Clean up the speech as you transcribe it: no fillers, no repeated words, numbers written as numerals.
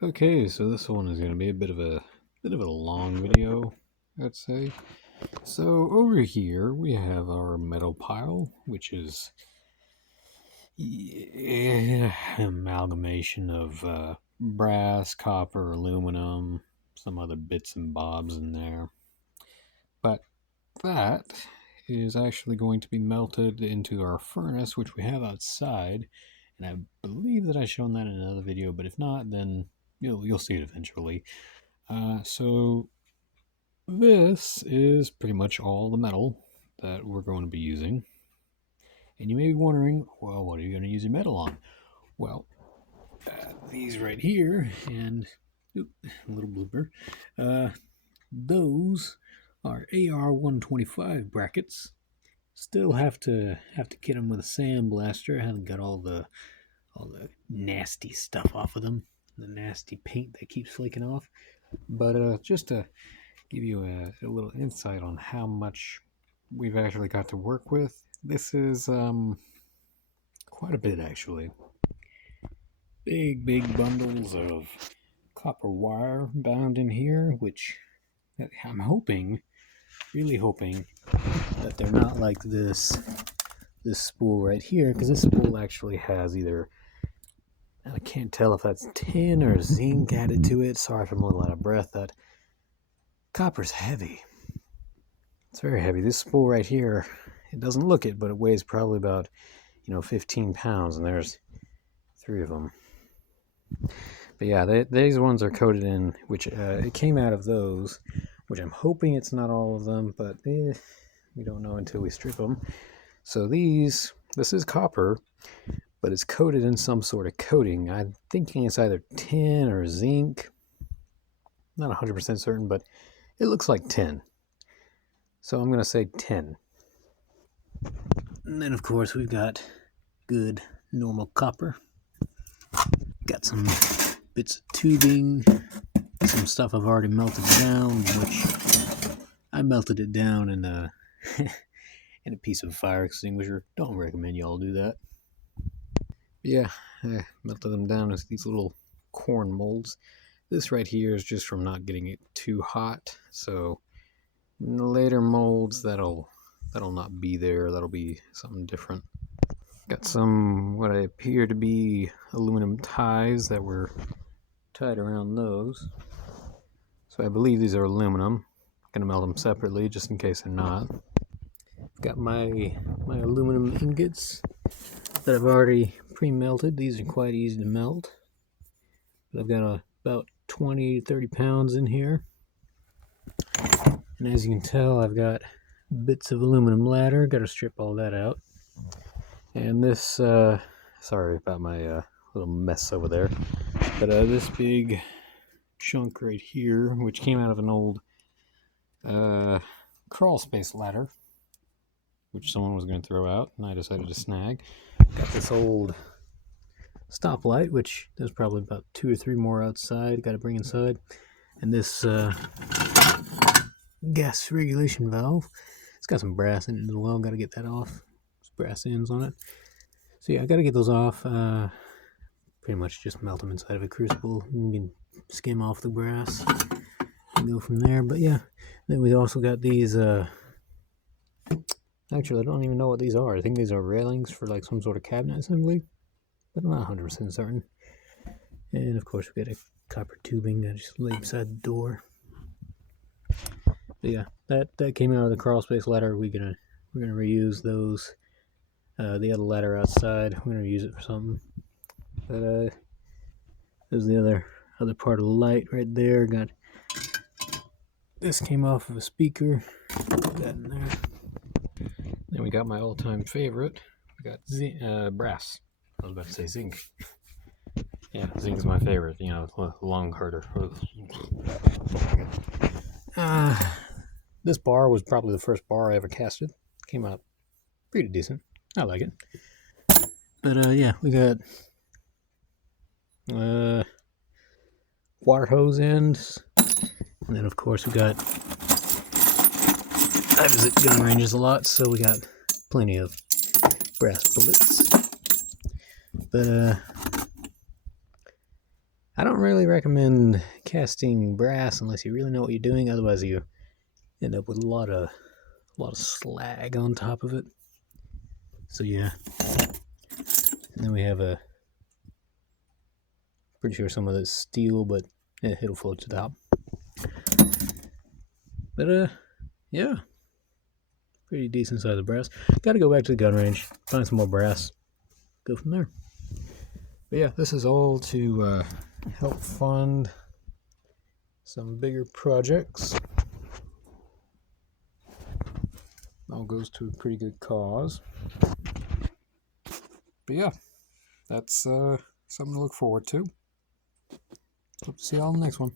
Okay, so this one is going to be a bit of a long video, I'd say. So over here we have our metal pile, which is amalgamation of brass, copper, aluminum, some other bits and bobs in there. But that is actually going to be melted into our furnace, which we have outside, and I believe that I've shown that in another video. But if not, then you'll see it eventually. So this is pretty much all the metal that we're going to be using. And you may be wondering, well, what are you going to use your metal on? Well, these right here, and a little blooper, those are AR-125 brackets. Still have to get them with a sandblaster. I haven't got all the nasty stuff off of them, the nasty paint that keeps flaking off. But just to give you a little insight on how much we've actually got to work with, this is quite a bit actually. Big bundles of copper wire bound in here, which I'm hoping, really hoping, that they're not like this spool right here, because this spool actually has either, I can't tell if that's tin or zinc added to it. Sorry if I'm a little out of breath. That copper's heavy. It's very heavy. This spool right here, it doesn't look it, but it weighs probably about 15 pounds, and there's 3 of them. But yeah, these ones are coated in, which it came out of those, which I'm hoping it's not all of them, but we don't know until we strip them. So this is copper, but it's coated in some sort of coating. I'm thinking it's either tin or zinc. Not 100% certain, but it looks like tin. So I'm going to say tin. And then, of course, we've got good normal copper. Got some bits of tubing, some stuff I've already melted down, which I melted it down in a in a piece of fire extinguisher. Don't recommend y'all do that. Yeah, I melted them down as these little corn molds. This right here is just from not getting it too hot. So in the later molds, that'll not be there. That'll be something different. Got some what I appear to be aluminum ties that were tied around those. So I believe these are aluminum. I'm gonna melt them separately just in case they're not. Got my aluminum ingots that I've already pre-melted. These are quite easy to melt. But I've got about 20 to 30 pounds in here. And as you can tell, I've got bits of aluminum ladder. Got to strip all that out. And this, sorry about my little mess over there. But this big chunk right here, which came out of an old crawl space ladder, which someone was going to throw out, and I decided to snag. Got this old stoplight, which there's probably about 2 or 3 more outside. Got to bring inside. And this gas regulation valve. It's got some brass in it as well. Got to get that off. There's brass ends on it. So yeah, I got to get those off. Pretty much just melt them inside of a crucible. You can skim off the brass and go from there. But yeah, then we also got these. Actually, I don't even know what these are. I think these are railings for like some sort of cabinet assembly, but I'm not 100% certain. And of course, we got a copper tubing that just lay beside the door. But yeah, that came out of the crawl space ladder. We're gonna reuse those. The other ladder outside, we're gonna use it for something. But there's the other part of the light right there. Got this came off of a speaker. Put that in there. Then we got my all-time favorite. We got brass. I was about to say zinc. Yeah, zinc is my favorite. Long harder. This bar was probably the first bar I ever casted. Came out pretty decent. I like it. But yeah, we got water hose ends, and then of course we got. I visit gun ranges a lot, so we got plenty of brass bullets. But I don't really recommend casting brass unless you really know what you're doing. Otherwise, you end up with a lot of slag on top of it. So yeah. And then we have a, pretty sure some of this steel, but it'll float to the top. But yeah, pretty decent size of brass. Got to go back to the gun range, find some more brass, go from there. But yeah, this is all to help fund some bigger projects. All goes to a pretty good cause. But yeah, that's something to look forward to. Hope to see y'all in the next one.